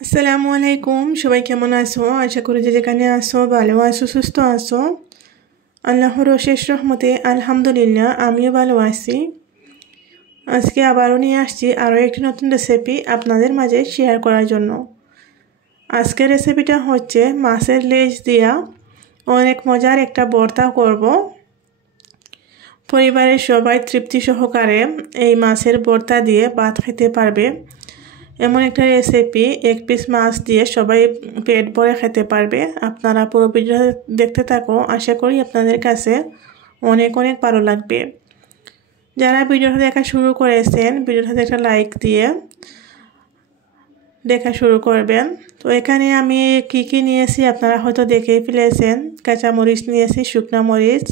আসসালামু আলাইকুম, সবাই কেমন আছো? আশা করি যে যেখানে আছো ভালো আছো, সুস্থ আছো। আল্লাহর অশেষ রহমতে আলহামদুলিল্লাহ আমিও ভালো আছি। আজকে আবারও নিয়ে আসছি আরও একটি নতুন রেসিপি আপনাদের মাঝে শেয়ার করার জন্য। আজকের রেসিপিটা হচ্ছে মাছের লেজ দিয়া অনেক মজার একটা ভর্তা করব। পরিবারের সবাই তৃপ্তি সহকারে এই মাছের ভর্তা দিয়ে ভাত খেতে পারবে এমন একটা রেসিপি। এক পিস মাছ দিয়ে সবাই পেট ভরে খেতে পারবে। আপনারা পুরো ভিডিও দেখতে থাকো, আশা করি আপনাদের কাছে অনেক অনেক ভালো লাগবে। যারা ভিডিওটা দেখা শুরু করেছেন ভিডিওটাতে একটা লাইক দিয়ে দেখা শুরু করবেন। তো এখানে আমি কি নিয়েছি আপনারা হয়তো দেখেই ফেলেছেন। কাঁচামরিচ নিয়েছি, শুকনা মরিচ,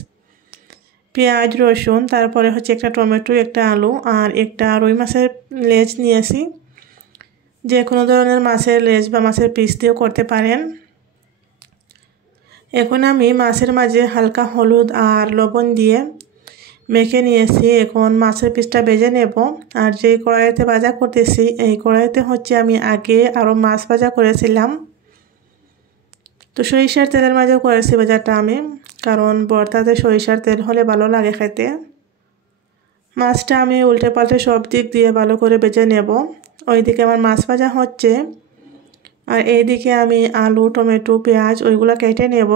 পেঁয়াজ, রসুন, তারপরে হচ্ছে একটা টমেটো, একটা আলু আর একটা রুই মাছের লেজ নিয়েছি। যে কোনো ধরনের মাছের লেজ বা মাছের পিস দিয়েও করতে পারেন। এখন আমি মাছের মাঝে হালকা হলুদ আর লবণ দিয়ে মেখে নিয়েছি। এখন মাছের পিসটা ভেজে নেব। আর যে কড়াইতে ভাজা করতেছি এই কড়াইতে হচ্ছে আমি আগে আরও মাছ ভাজা করেছিলাম। তো সরিষার তেলের মাঝেও করেছি ভাজাটা আমি, কারণ ভর্তাতে সরিষার তেল হলে ভালো লাগে খেতে। মাছটা আমি উল্টে পাল্টে সব দিক দিয়ে ভালো করে ভেজে নেব। ওইদিকে আমার মাছ ভাজা হচ্ছে আর এইদিকে আমি আলু, টমেটো, পেঁয়াজ ওইগুলো কেটে নেব,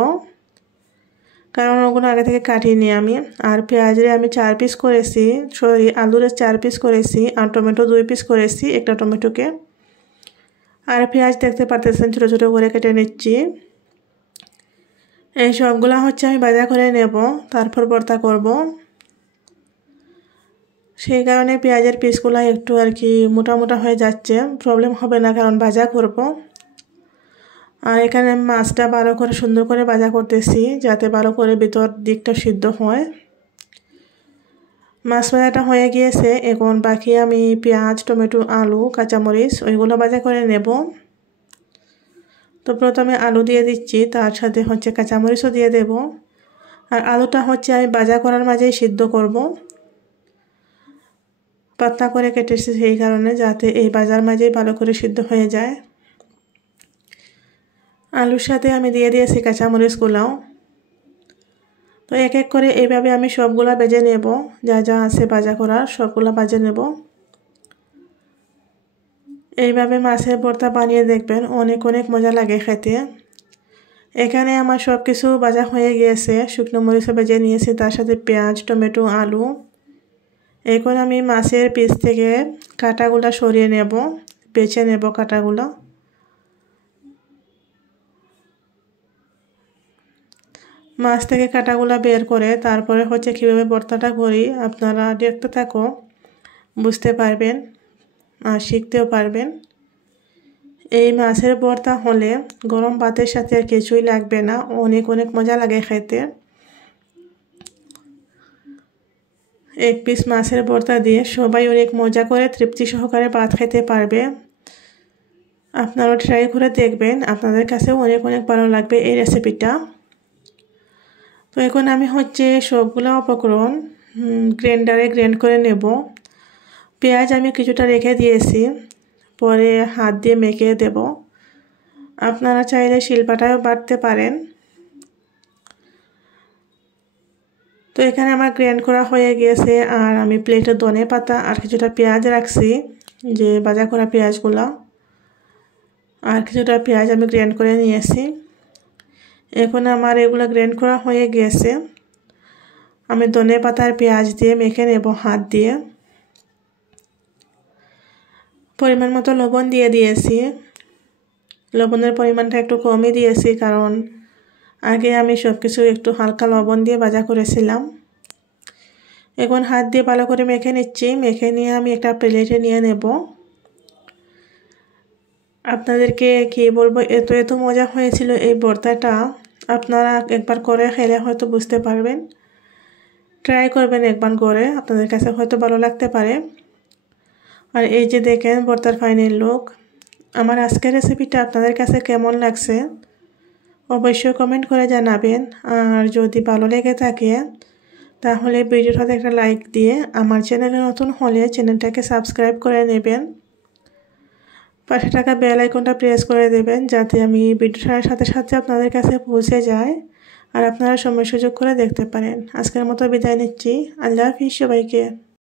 কারণ ওগুলো আগে থেকে কাটিনি আমি। আর পেঁয়াজের আমি 4 পিস করেছি, আলুর 4 পিস করেছি আর টমেটো 2 পিস করেছি একটা টমেটোকে। আর পেঁয়াজ দেখতে পারতেছেন ছোটো ছোটো করে কেটে নিচ্ছি। এই সবগুলা হচ্ছে আমি ভাজা করে নেব, তারপর ভর্তা করব। সেই কারণে পেঁয়াজের পিসগুলো একটু আর কি মোটা মোটা হয়ে যাচ্ছে, প্রবলেম হবে না কারণ ভাজা করব। আর এখানে মাছটা ভালো করে সুন্দর করে ভাজা করতেছি যাতে ভালো করে ভিতর দিকটা সিদ্ধ হয়। মাছ ভাজাটা হয়ে গিয়েছে, এখন বাকি আমি পেঁয়াজ, টমেটো, আলু, কাঁচামরিচ ওইগুলো ভাজা করে নেব। তো প্রথমে আলু দিয়ে দিচ্ছি, তার সাথে হচ্ছে কাঁচামরিচও দিয়ে দেব। আর আলুটা হচ্ছে আমি ভাজা করার মাঝেই সিদ্ধ করব, পাতলা করে কেটেছি সেই কারণে যাতে এই ভাজার মাঝেই ভালো করে সিদ্ধ হয়ে যায়। আলুর সাথে আমি দিয়ে দিয়েছি কাঁচামরিচগুলাও। তো এক এক করে এইভাবে আমি সবগুলা ভেজে নেব, যা যা আছে ভাজা করার সবগুলা ভেজে নেব। এইভাবে মাছের ভর্তা বানিয়ে দেখবেন, অনেক অনেক মজা লাগে খেতে। এখানে আমার সব কিছু ভাজা হয়ে গিয়েছে, শুকনো মরিচও ভেজে নিয়েছি, তার সাথে পেঁয়াজ, টমেটো, আলু। এখন আমি মাছের পিস থেকে কাঁটাগুলো সরিয়ে নেব, বেছে নেব কাঁটাগুলো। মাছ থেকে কাঁটাগুলো বের করে তারপরে হচ্ছে কীভাবে ভর্তাটা করি আপনারা দেখতে থাকো, বুঝতে পারবেন আর শিখতেও পারবেন। এই মাছের ভর্তা হলে গরম ভাতের সাথে আর কিছুই লাগবে না, অনেক অনেক মজা লাগে খেতে। এক পিস মাছের ভর্তা দিয়ে সবাই অনেক মজা করে তৃপ্তি সহকারে ভাত খেতে পারবে। আপনারাও ট্রাই করে দেখবেন, আপনাদের কাছেও অনেক অনেক ভালো লাগবে এই রেসিপিটা। তো এখন আমি হচ্ছে সবগুলো উপকরণ গ্রাইন্ডারে গ্রাইন্ড করে নেব। পেঁয়াজ আমি কিছুটা রেখে দিয়েছি, পরে হাত দিয়ে মেখে দেব। আপনারা চাইলে শিলপাটায়ও বাটতে পারেন। তো এখানে আমার গ্রাইন্ড করা হয়ে গিয়েছে আর আমি প্লেটে ধনে পাতা আর কিছুটা পেঁয়াজ রাখছি, যে ভাজা করা পেঁয়াজগুলো। আর কিছুটা পেঁয়াজ আমি গ্রাইন্ড করে নিয়েছি। এখন আমার এগুলো গ্রাইন্ড করা হয়ে গিয়েছে, আমি ধনে পাতা আর পেঁয়াজ দিয়ে মেখে নেব হাত দিয়ে। পরিমাণ মতো লবণ দিয়ে দিয়েছি, লবণের পরিমাণটা একটু কমই দিয়েছি কারণ আগে আমি সব কিছু একটু হালকা লবণ দিয়ে ভাজা করেছিলাম। এখন হাত দিয়ে ভালো করে মেখে নিচ্ছি, মেখে নিয়ে আমি একটা প্লেটে নিয়ে নেব। আপনাদেরকে কি বলবো, এত এত মজা হয়েছিল এই ভর্তাটা, আপনারা একবার করে খেলে হয়তো বুঝতে পারবেন। ট্রাই করবেন একবার করে, আপনাদের কাছে হয়তো ভালো লাগতে পারে। আর এই যে দেখেন ভর্তার ফাইনাল লুক। আমার আজকের রেসিপিটা আপনাদের কাছে কেমন লাগছে অবশ্যই কমেন্ট করে জানাবেন। আর যদি ভালো লেগে থাকে তাহলে ভিডিওটাতে একটা লাইক দিয়ে আমার চ্যানেলে নতুন হলে চ্যানেলটাকে সাবস্ক্রাইব করে নেবেন। পাশে থাকা বেল আইকনটা প্রেস করে দেবেন যাতে আমি ভিডিও ছাড়ার সাথে সাথে আপনাদের কাছে পৌঁছে যায় আর আপনারা সময় সুযোগ করে দেখতে পারেন। আজকের মতো বিদায় নিচ্ছি। আল্লাহ হাফিজ সবাইকে।